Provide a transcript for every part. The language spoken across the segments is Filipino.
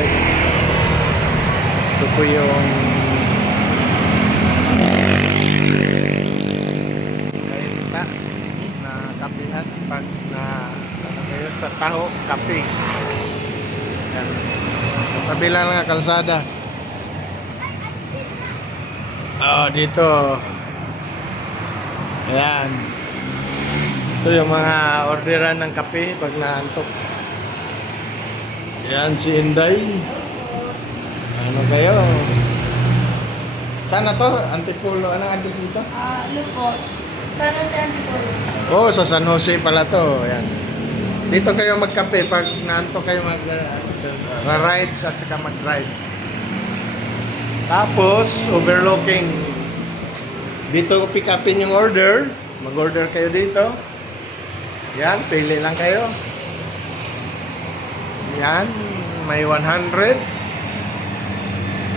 Alright. Ito po yung kainita na kapihan pag na ano kayo sa taho, kape. Yan. Sa tabi lang ng kalsada. Dito. Ayan. Ito yung mga orderan ng kape pag naantok. Ayan si Inday. Ano kayo? Sana to? Antipolo. Anong address dito? Lupos. Sana si Antipolo. Oh, sa San Jose pala to. Ayan. Dito kayo magkape pag naantok kayo mag-rides at saka mag-drive. Tapos, overlooking. Dito pick upin yung order. Mag-order kayo dito. Yan, pili lang kayo. Yan, may 100.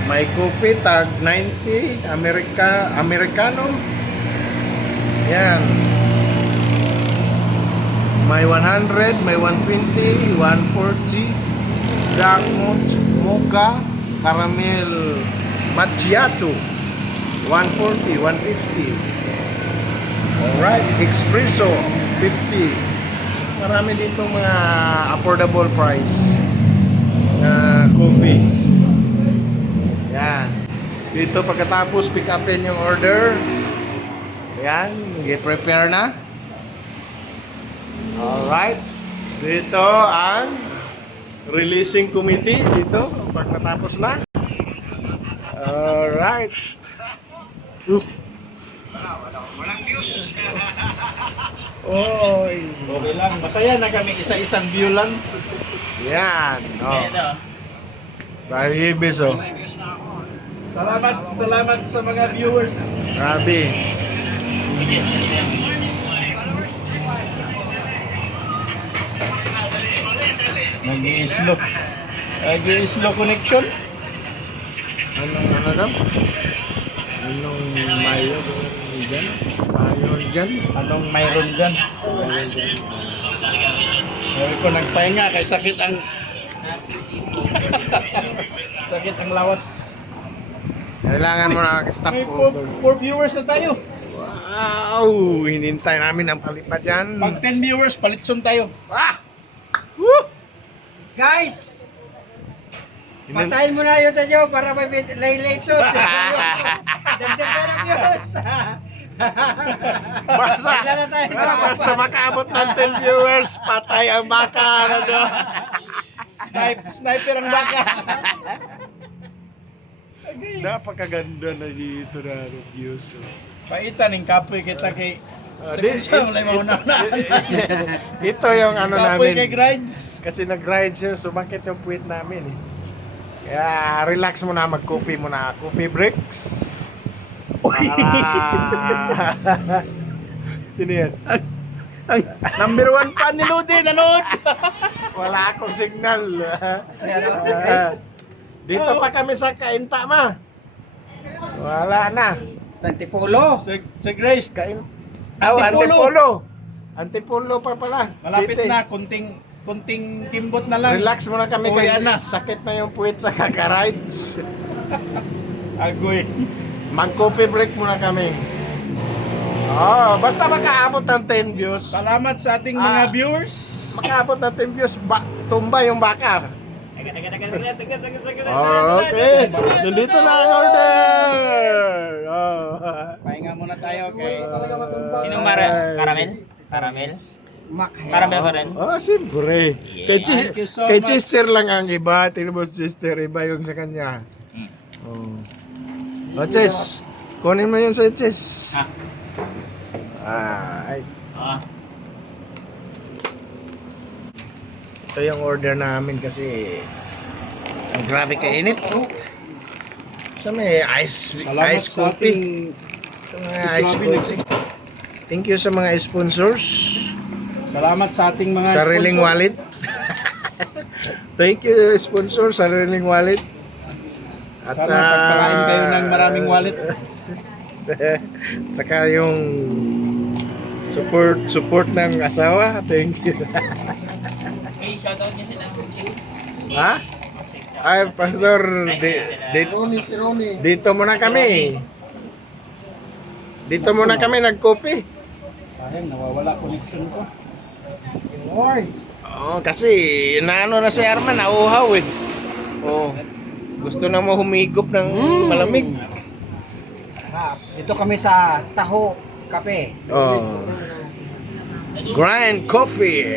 May coffee tag 90, Americano. Yan. May 100, may 120, 140. Dark mocha, caramel macchiato. 140, 150. Alright, espresso 50. Marami ditong mga affordable price na coffee. Yan. Dito pagkatapos pick upin yung order. Yan, i-prepare na. Alright. Dito ang releasing committee dito pag natapos na. Alright. Walang views. Oy. Okay lang, masaya na kami isa-isang view lang. Yan. Ito. Bye, beso. Salamat sa mga viewers. Grabe. Nag-i-slow. Nag-i-slow connection. Ano daw? Anong mayo dyan? Mayo dyan? Anong mayroon dyan? Sabi ko, nagpahinga kay sakit ang sakit ang lawas. Kailangan mo na stop May over. 4 viewers na tayo. Wow! Hinintay namin ang palipad dyan. Pag 10 viewers, palitson tayo. Ah! Woo! Guys! Patayin mo na yun sa inyo para may late shot. Dagdag na ng views. Basta makaabot ng 10 viewers, patay ang baka. Ano? Sniper ang baka. Napakaganda na dito na views. Paitan ng kapoy kita kay Ito yung ano kapoy namin. kay grinds. Kasi nag-rides yun, sumakit yung puwit namin eh. Kaya relax muna, mag-coffee muna. Coffee breaks. Sino yan? Ang number 1 fan ni Ludi nanood. Wala akong signal. Dito Oh. pa kami sa Kainta ma. Wala na. Antipolo. Sa Grace Antipolo. Antipolo pa pala. malapit City. na kunting kimbot na lang. Relax muna kami Uwi kasi na. sakit na yung puwit sa kaka-rides. Agoy. Mag-coffee break muna kami. Basta makaabot ng 10 views. Salamat sa ating mga viewers. Makaabot ng 10 views, tumba yung bakar. Okay. Nandito na ang order. Pahinga muna tayo kay Sino Caramel? Caramel? Caramel pa rin? Siyempre. Thank you so Kay much. Chester lang ang iba. Tingnan mo Chester, iba yung sa kanya. Ches, kunin mo yun sa Ches. Ay. Ito yung order namin kasi ang grabe kainit. Sa may ice coffee. Ito mga ice coffee. Thank you sa mga sponsors. Salamat sa ating mga Sariling sponsor. wallet. Thank you sponsor, sariling wallet. At Sana pagpakain kayo ng maraming wallet. Saka yung support ng asawa. Thank you. Hey, shoutout niya si Nang. Ha? Ay, Pastor, dito muna kami. Dito muna kami nag-coffee. Ayun, nawawala connection ko. Lord. Oo, kasi naano na si Arman, nauhaw eh. Oh, gusto na mo humigop ng malamig. Sarap. Dito kami sa Taho Cafe. Oh. Grind coffee.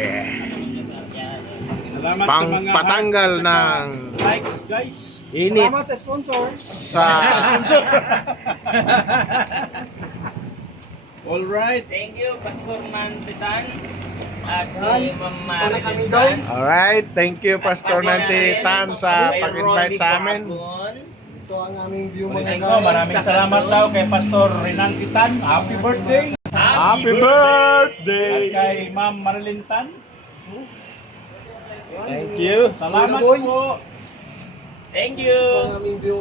Salamat Pang sa mga patanggal heart at saka ng likes, guys. init Salamat sa sponsor. sa All right. Thank you, Pastor Nantitan. At ni Guys, Ma'am wala kami, Marilyn guys. Tan. Alright, thank you Pastor Nanti Tan sa Kay pag-invite Ronnie sa amin. Bagon. Ito ang aming view Ulitin mga ko, guys. maraming salamat daw kay Pastor Renan Titan. Happy birthday. Happy At birthday! kay Ma'am Marilyn Tan. Thank you. Salamat Boys. po. Thank you. Ito ang aming view.